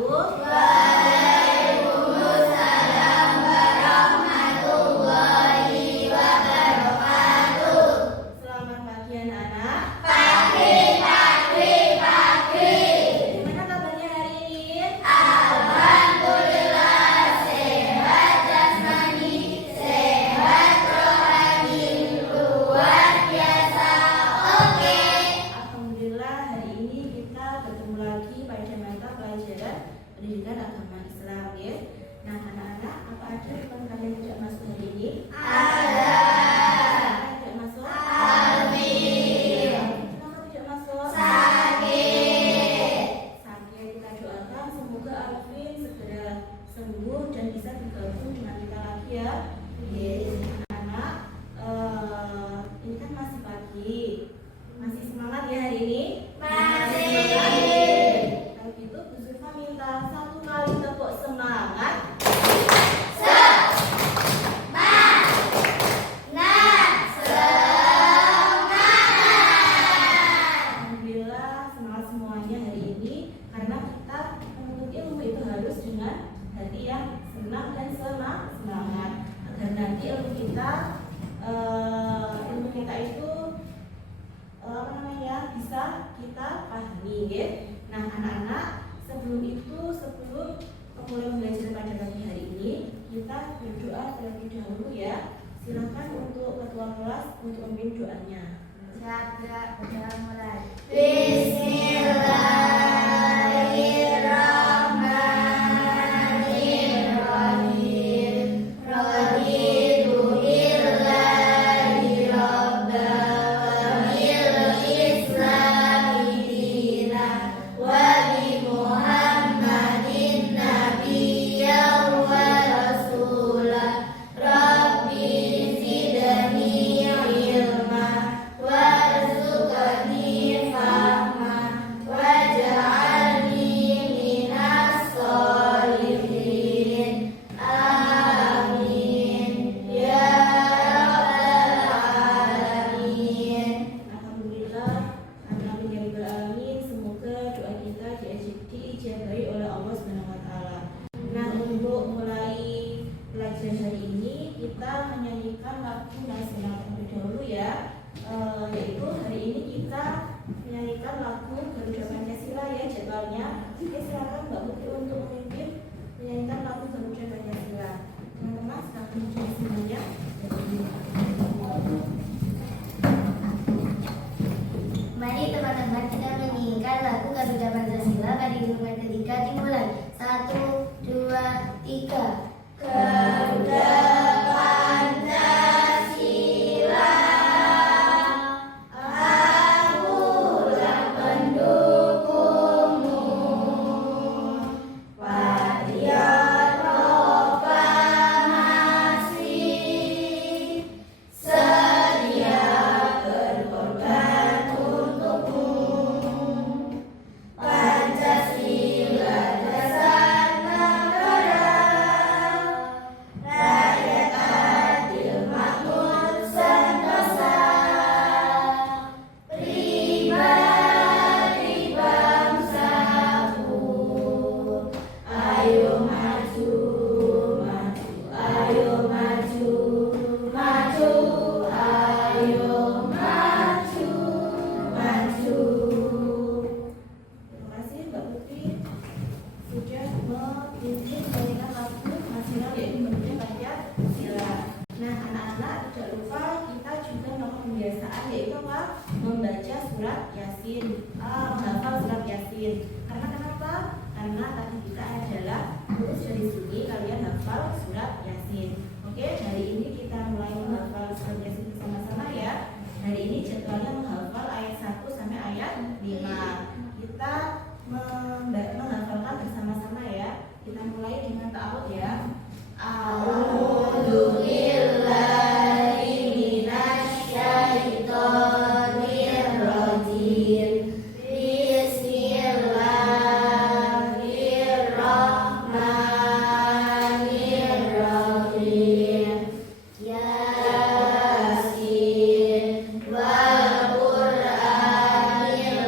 wabarakatuh. Waalaikumsalam warahmatullahi wabarakatuh. Selamat pagi anak-anak. Pagi. Gimana kabarnya hari ini? Alhamdulillah sehat jasmani, sehat rohani, luar biasa. Oke. Alhamdulillah hari ini kita ketemu lagi pada mata pelajaran pendidikan agama Islam ya. Nah anak-anak, apa ada teman kalian tidak masuk hari ini? Ada. Tidak masuk? Amin. Kenapa tidak masuk? Sakit. Sakit. Kita doakan semoga Alvin segera sembuh dan bisa bergabung dengan kita lagi ya. Anak-anak, ini kan masih pagi, masih semangat ya hari ini? Masih. Kalau gitu Bu Zulfa minta satu kali tepuk semangat. Alhamdulillah semangat semuanya hari ini karena kita menuntut ilmu itu harus dengan hati yang senang dan semangat agar nanti ilmu kita itu bisa kita pahami ya. Nah anak-anak, sebelum mulai belajar pada pagi hari ini kita berdoa terlebih dahulu ya. Silakan untuk ketua kelas untuk memimpin doanya. Siap, udah mulai. Bismillahirrahmanirrahim. Raditu billahi rabban wa bil islami dinan wa bi Muhammadin nabiyyan wa rasulah. Rabbi zidni ilma warzuqni fahma waj'alni minas sholihin. Amin ya rabbal alamin. Alhamdulillah, amin ya rabbal alamin. Semoga doa kita diijabahi oleh Allah Subhanahu wa taala. Nah, untuk mulai pelajaran hari ini kita menyanyikan lagu nasional terlebih dahulu ya. Yaitu hari ini kita menyanyikan lagu Garuda Pancasila ya jadwalnya. Oke, silakan Mbak Putri untuk memimpin menyanyikan lagu Garuda Pancasila. Teman-teman silakan menyanyi semuanya. Mari teman-teman kita menyanyikan lagu Garuda Pancasila pada hitungan ketiga dimulai. 1, 2, 3. Garuda Pancasila, akulah pendukungmu, patriot proklamasi, sedia berkorban untukmu. Pancasila dasar negara, rakyat adil makmur sentosa, pribadi bangsaku. Ayo maju, maju, ayo maju, maju, ayo maju, maju. Terima kasih Mbak Putri sudah memimpin menyanyikan lagu nasional yaitu Garuda Pancasila. Nah anak-anak tidak lupa kita juga melakukan pembiasaan yaitu apa? Membaca surat Yasin, menghafal surat Yasin. Karena kenapa? Karena tadi kita adalah lulus dari sini kalian hafal surat Yasin. Oke, hari ini kita mulai menghafal surat Yasin bersama-sama ya. Hari ini jadwalnya menghafal ayat 1 sampai ayat 5. Kita menghafalkan bersama-sama ya. Kita mulai dengan ta'awudz ya. A'udzu billahi minasyaitonir rajim. Bismillahirrahmanirrahim. Yasin wal Qur'anil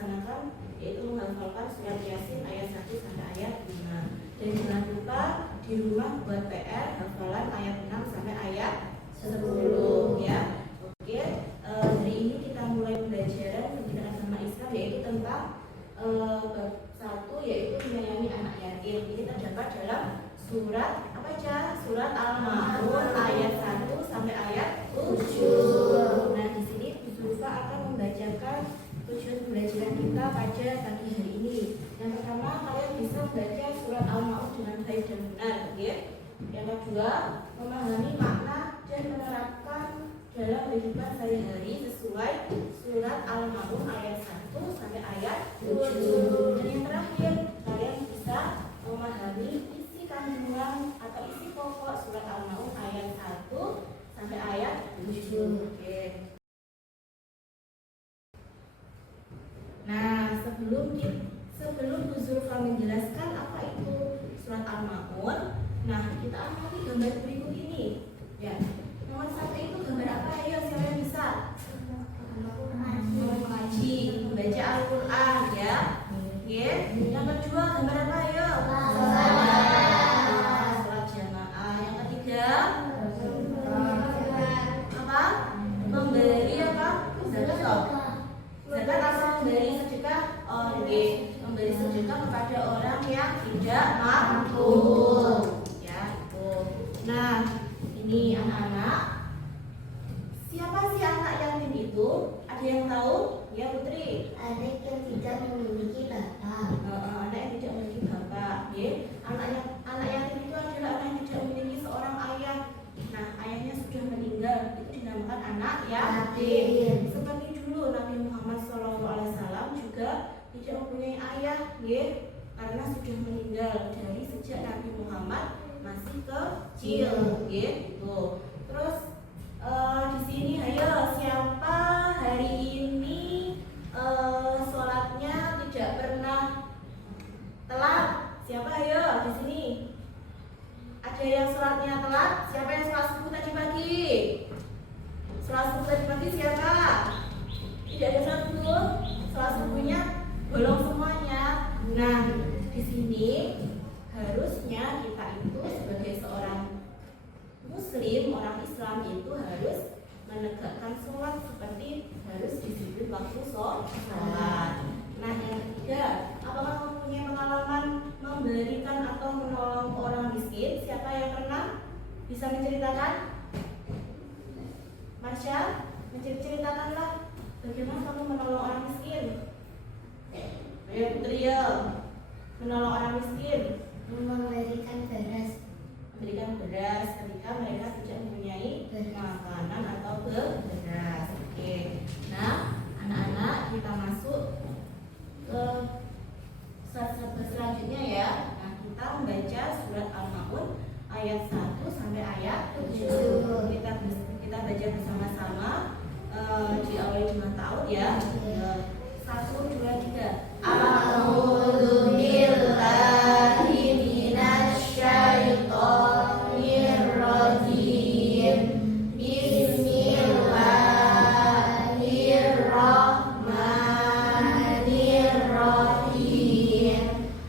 laksanakan, yaitu menghafalkan surat Yasin ayat 1 sampai ayat 5. Dan jangan lupa di rumah buat PR hafalan ayat 6 sampai ayat 10 ya. Oke, hari ini kita mulai pembelajaran tentang agama Islam, yaitu tentang bab 1, yaitu menyayangi anak yatim. Ini terdapat dalam surat apa aja? Surat Al-Ma'un ayat 1 sampai ayat 7. Nah, di sini Bu Zulfa akan membacakan tujuan pembelajaran kita pada pagi hari ini. Yang pertama, kalian bisa membaca surat Al-Ma'un dengan baik dan benar, ya. Yang kedua, memahami makna dan menerapkan dalam kehidupan sehari-hari sesuai surat Al-Ma'un ayat 1 sampai ayat 7. Dan yang terakhir, kalian bisa memahami isi kandungan atau isi pokok surat Al-Ma'un ayat 1 sampai ayat 7. Oke. Nah, sebelum Bu Zulfa menjelaskan apa itu surat Al-Ma'un, nah kita amati gambar berikut ini. Ya, nomor 1 itu gambar apa? Ayo, siapa yang bisa? Mengaji, membaca Al-Quran, ya. Ya. Yang kedua, gambar apa? Ayo. Salat jamaah. Yang ketiga, apa? Memberi apa? Zakat. Zakat atau memberi sedekah? Oke, memberi sedekah kepada orang yang tidak mampu. Ya, itu. Nah, ini anak-anak. Siapa sih anak yatim itu? Ada yang tahu? Ya, Putri. Anak yang tidak memiliki bapak. Anak yang tidak memiliki bapak. Ya. Anak yatim itu adalah anak yang tidak memiliki seorang ayah. Nah, ayahnya sudah meninggal. Itu dinamakan anak yatim. Seperti dulu Nabi Muhammad SAW juga tidak mempunyai ayah, ya, karena sudah meninggal dari sejak Nabi Muhammad masih kecil, ya. Tuh. Terus di sini, ayo, siapa hari ini sholatnya tidak pernah telat? Siapa? Ayo, di sini. Ada yang sholatnya telat? Siapa yang sholat subuh tadi pagi? Sholat subuh tadi pagi siapa? Tidak ada sholat subuh. Sholat subuhnya belum semuanya. Nah, di sini harusnya kita itu sebagai seorang Muslim, orang Islam itu harus menegakkan sholat, seperti harus disiplin waktu sholat. Nah, yang ketiga, apakah kamu punya pengalaman memberikan atau menolong orang miskin? Siapa yang pernah? Bisa menceritakan? Marsha, menceritakanlah bagaimana kamu menolong orang miskin. Ayo Putri, ya, menolong orang miskin. Memberikan beras. Memberikan beras ketika mereka tidak mempunyai makanan atau beras. Oke. Nah, anak-anak, kita masuk ke surat selanjutnya, ya. Nah, kita membaca surat Al-Ma'un ayat 1 sampai ayat 7. Kita baca bersama-sama, diawali dengan ta'awud, ya. 1, 2, 3. A'udzu billahi minasyaitonir rajim. Bismillahirrahmanirrahim.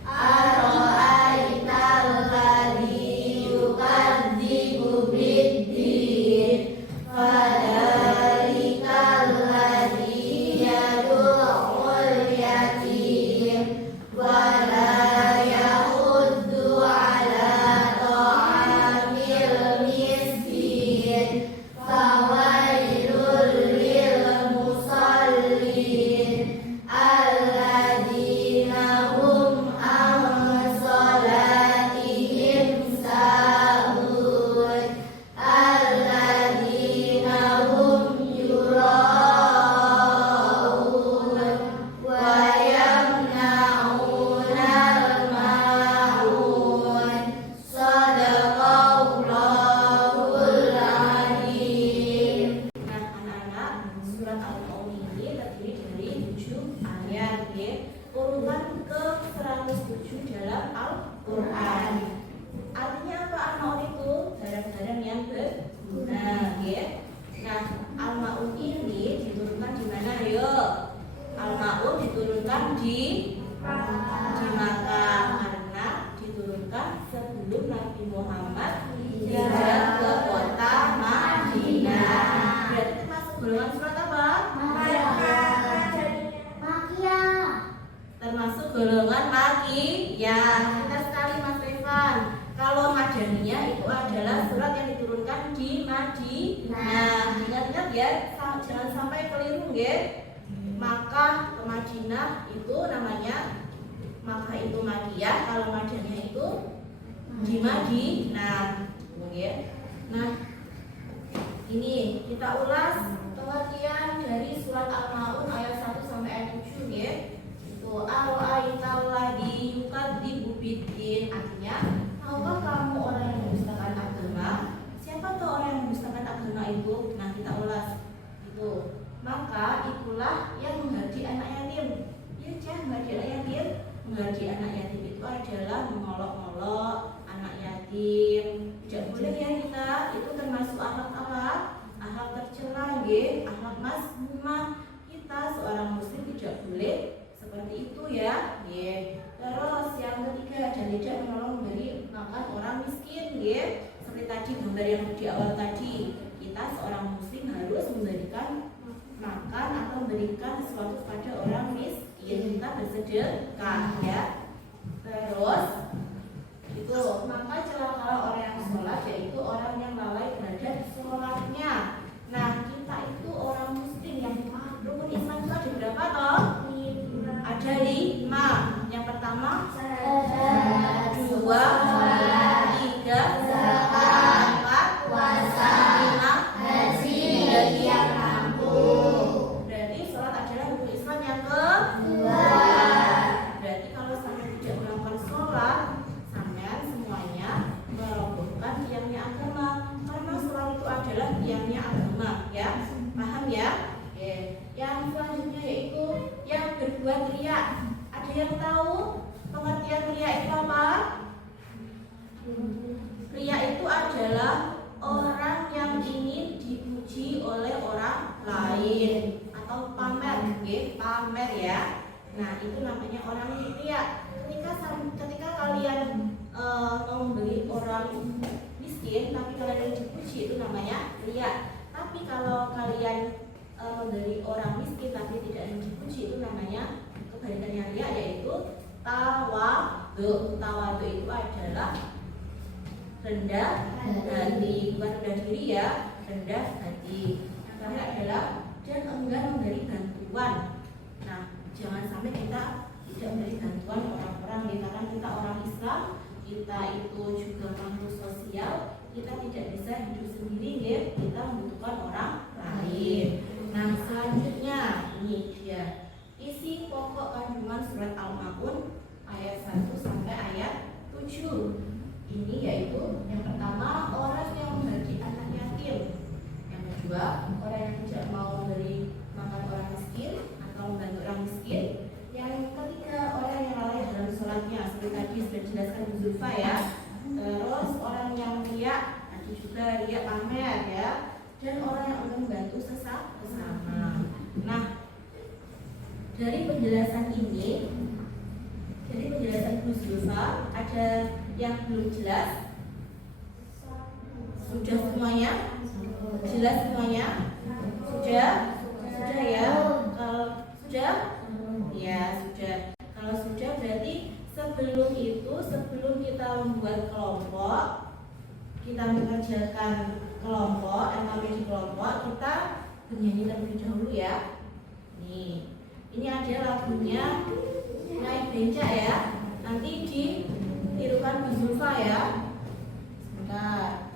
Ara'aital ladzi yukadzibu biddin. Fadzalikal ladzi yad'ul yatim wa la yahuddu ala ta'amil miskin. Fawailul lil musallin alladzina hum an salatihim sahun alladzina hum yura'un wa yamna'unal ma'un. Shadaqallahul adzim. Nah, anak-anak, surat Al-Ma'un ini terdiri dari 7 ayat, ya. Urutan ke 107 dalam Al-Quran. Artinya apa Al-Ma'un itu? Barang-barang yang berguna, ya. Nah, Al-Ma'un ini diturunkan di mana? Ayo. Al-Ma'un diturunkan diturunkan di Makkah karena diturunkan sebelum Nabi Muhammad hijrah ke kota Madinah. Berarti termasuk golongan surat apa? Makiyah. Termasuk golongan Makiyah. Pintar sekali Mas Revan. Kalau Madaniyah itu adalah surat yang diturunkan di Madinah. Ingat-ingat ya, jangan sampai keliru ya. Makkah ke Madinah itu namanya Makkah itu Makiyah, kalau Madaniyah itu di Madinah. Ya. Nah, ini kita ulas pengertian dari surat Al-Maun ayat 1 sampai ayat 7 ya. Itu al-aital ladzi yukadzibu biddin, artinya tahukah kamu orang yang mendustakan agama? Siapa tuh orang yang mendustakan agama itu? Nah, kita ulas itu. Maka itulah yang menghaji anak yatim. Ya, jangan menghaji anak yatim. Menghaji anak yatim itu adalah mengolok-olok anak yatim. Tidak boleh ya kita. Itu termasuk akhlak apa? Akhlak tercela, nggih. Akhlak mazmumah. Kita seorang muslim tidak boleh seperti itu ya, nggih. Terus yang ketiga, dan tidak menolong memberi makan orang miskin, nggih. Seperti tadi gambar yang di awal tadi, kita seorang muslim harus memberikan makan atau memberikan sesuatu kepada orang miskin, kita bersedekah ya. Terus itu maka celakalah orang yang sholat, yaitu orang yang lalai terhadap sholatnya. Nah, kita itu orang muslim yang rukun Islam itu ada berapa toh? Ada 5. Yang pertama, 2, 3, 4, puasa, 5, haji, yang berarti sholat adalah rukun Islam yang kedua. Berarti kalau sampai tidak melakukan sholat, sampai semuanya merobohkan tiangnya agama. Karena sholat itu adalah tiangnya agama, ya. Paham ya? Oke. Yang selanjutnya yaitu yang berbuat riya. Ada yang tahu pengertian riya itu apa? Riya itu adalah orang yang ingin dipuji oleh orang lain atau pamer, okay? Pamer ya. Nah, itu namanya orang riya. Ketika kalian mau membeli orang miskin tapi kalian dipuji, itu namanya riya. Tapi kalau kalian membeli orang miskin tapi tidak dipuji, itu namanya kebalikannya riya, yaitu tawadhu. Tawadhu itu adalah rendah hati, bukan rendah diri ya, rendah hati. Yang terakhir adalah dan enggan memberi bantuan. Nah, jangan sampai kita tidak memberi bantuan orang-orang ya, karena kita orang Islam, kita itu juga makhluk sosial, kita tidak bisa hidup sendiri ya, kita membutuhkan orang lain. Nah, selanjutnya ini dia isi pokok kandungan surat Al-Maun ayat 1 sampai ayat 7. Ini yaitu yang pertama orang yang membagi anak yatim, yang kedua orang yang tidak mau memberi makan orang miskin atau membantu orang miskin, yang ketiga orang yang lalai dalam sholatnya, seperti tadi sudah dijelaskan Bu Zulfa ya. Terus orang yang riya, tadi juga riya pamer ya, dan orang yang akan membantu sesama. Nah, dari penjelasan ini, dari penjelasan Bu Zulfa, ada yang belum jelas? Sudah semuanya? Jelas semuanya? Sudah? Sudah ya? Kalau sudah? Ya sudah. Kalau sudah berarti sebelum itu, sebelum kita membuat kelompok, kita mengerjakan kelompok, LKP di kelompok, kita bernyanyi terlebih dahulu ya. Nih, ini ada lagunya Naik Bencak ya. Nanti ditirukan Bu Zulfa ya. Sebentar.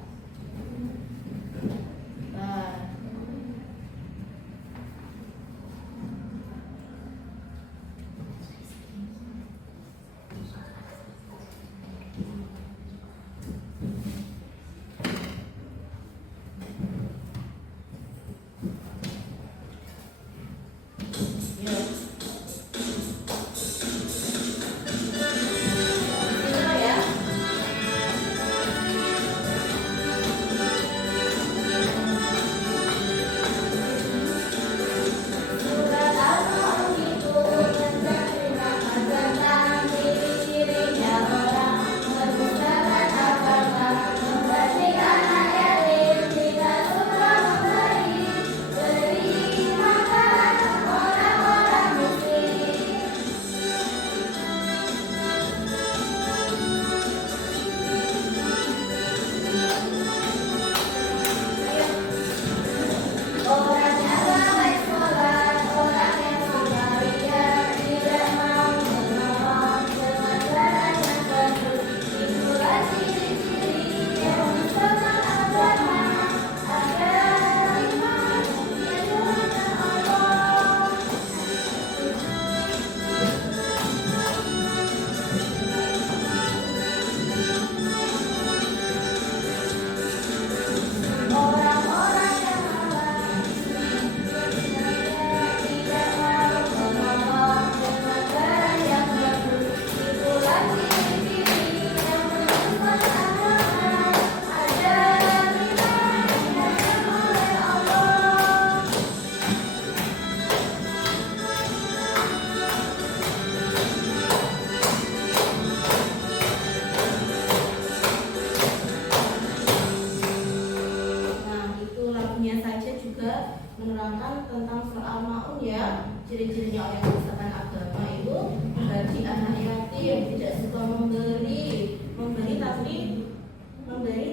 ciri-cirinya orang yang menisahkan agama itu menggaji anak yatim, tidak suka memberi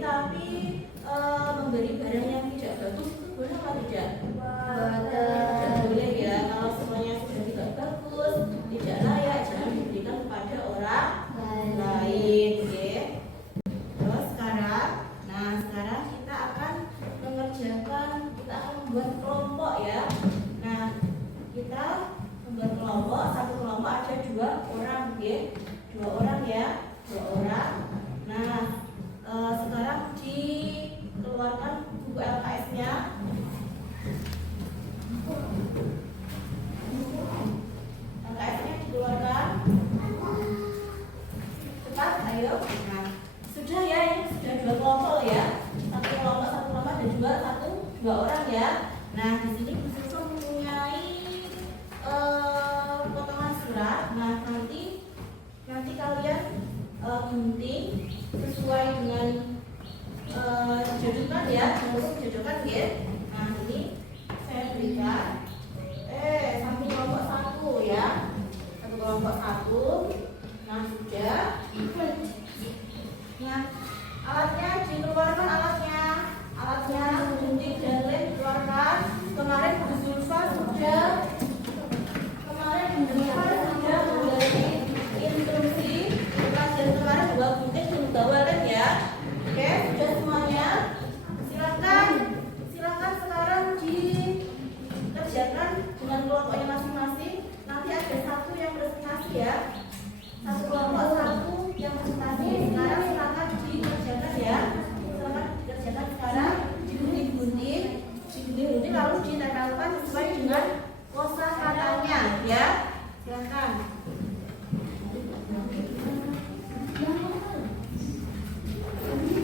tapi memberi barang yang tidak bagus itu boleh apa tidak? Tidak boleh ya. Kalau semuanya sudah tidak bagus, tidak layak, jangan diberikan kepada orang lain. Oke. Terus sekarang kita akan membuat kelompok ya. Nah, kita membuat kelompok, satu kelompok ada 2 orang, oke? 2 orang ya, 2 orang. Nah, sekarang dikeluarkan buku LKS-nya. LKS-nya dikeluarkan. Cepat, ayo. Nah, sudah ya, ini sudah 2 kelompok ya. Satu kelompok dan 2 orang ya. Nah, di sini kita mempunyai potongan surat. Nah, nanti kalian gunting sesuai dengan jodokan ya, jodokan ya. Nah, ini saya berikan satu kelompok 1 ya, satu kelompok 1. Nah, sudah. Nah, alatnya dikeluarkan, alatnya gunting dan lem dikeluarkan. Kemarin Bu Zulfa sudah memberi instruksi. Kajian kemarin juga gunting dan bawa lem ya. Oke, sudah semuanya. Silakan sekarang dikerjakan dengan kelompoknya masing-masing. Nanti ada 1 yang presentasi ya. Satu kelompok 1 yang presentasi. Sekarang silakan dikerjakan ya. Sekarang digunting lalu ditempelkan sesuai dengan kosakatanya ya. Silakan.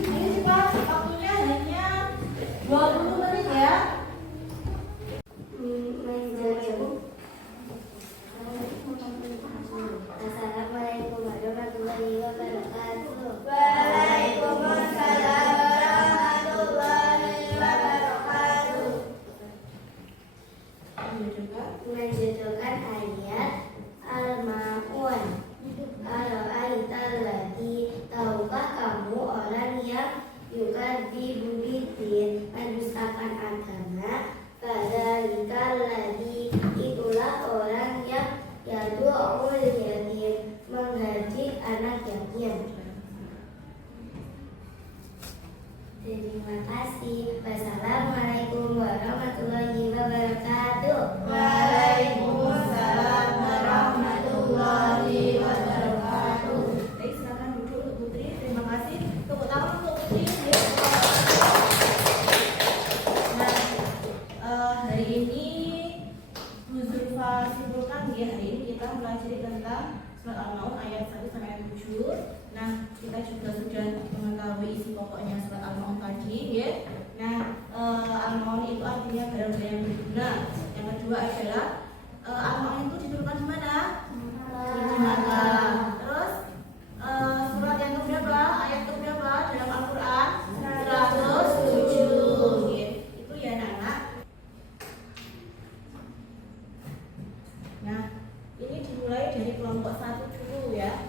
Ini cepat, waktunya hanya 20 menit ya. Assalamualaikum warahmatullahi wabarakatuh. Waalaikumsalam. Menjudulkan ayat Al-Ma'un. Ara'aitalladzi, tahukah kamu orang yang yukadzibu biddin, mendustakan agama? Fadzalikalladzi, itulah orang yang yad'ul yatim, menggaji anak yatim. Terima kasih. Wassalamualaikum warahmatullahi wabarakatuh. Waalaikumsalam warahmatullahi wabarakatuh. Baik, silakan duduk untuk Putri. Terima kasih. Tepuk tangan untuk Putri. Nah, hari ini Bu Zulfa simpulkan ya. Hari ini kita mempelajari tentang surat Al-Maun ayat 1 sampai ayat 7. Nah, kita juga sudah mengetahui isi pokoknya surat Al-Maun tadi ya. Nah, Al-Maun itu artinya barang-barang yang berguna. Yang kedua adalah Al-Maun itu diturunkan di mana? Di Makkah. Terus surat yang keberapa? Ayat keberapa dalam Al-Quran? 107 ya. Itu ya anak-anak. Nah, ini dimulai dari kelompok 1 dulu ya.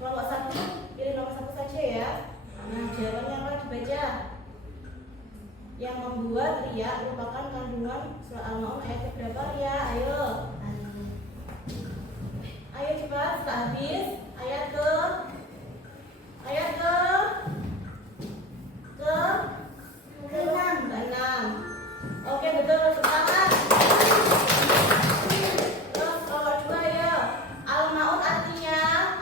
Kelompok 1, pilih nomor 1 saja ya. Nah, jawabannya apa dibaca? Yang membuat riya merupakan kandungan surah Al-Maun ayat berapa ya? Ayo. Ayo cepat, setelah habis ayat ke 6. Oke, betul, semangat. Terus kelompok 2 ya. Al-Maun artinya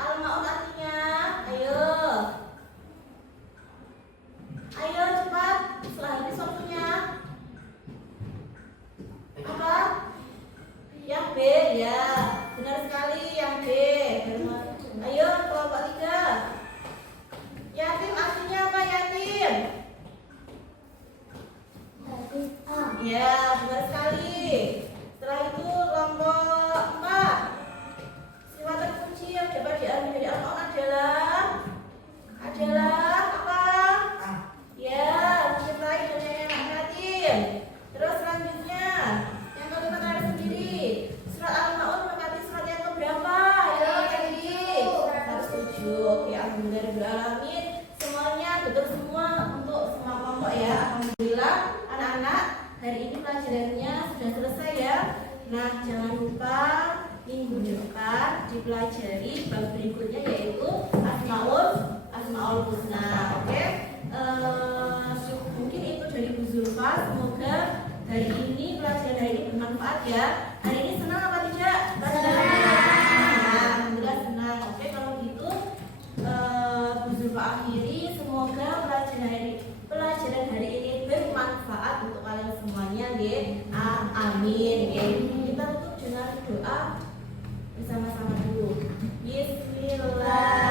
ayo cepat, setelah habis waktunya. Apa? Yang B ya, benar sekali yang B. Ayo kelompok 3. Yatim artinya apa yatim? Ya, benar sekali. Setelah itu kelompok 4. Sifat terkunci yang dapat diambil dari Al-Maun adalah apa? Ya, mencintai dan menyayangi anak yatim. Nah, jangan lupa minggu depan dipelajari bab berikutnya yaitu Asmaul Husna. Oke? Mungkin itu dari Bu Zulfa. Semoga hari ini pelajaran hari ini bermanfaat ya. Hari ini senang apa tidak? Alhamdulillah senang. Oke, kalau gitu Bu Zulfa akhiri. Semoga pelajaran hari ini bermanfaat untuk kalian semuanya, nggih. Amin. Kita tutup dengan doa bersama-sama dulu. Bismillah.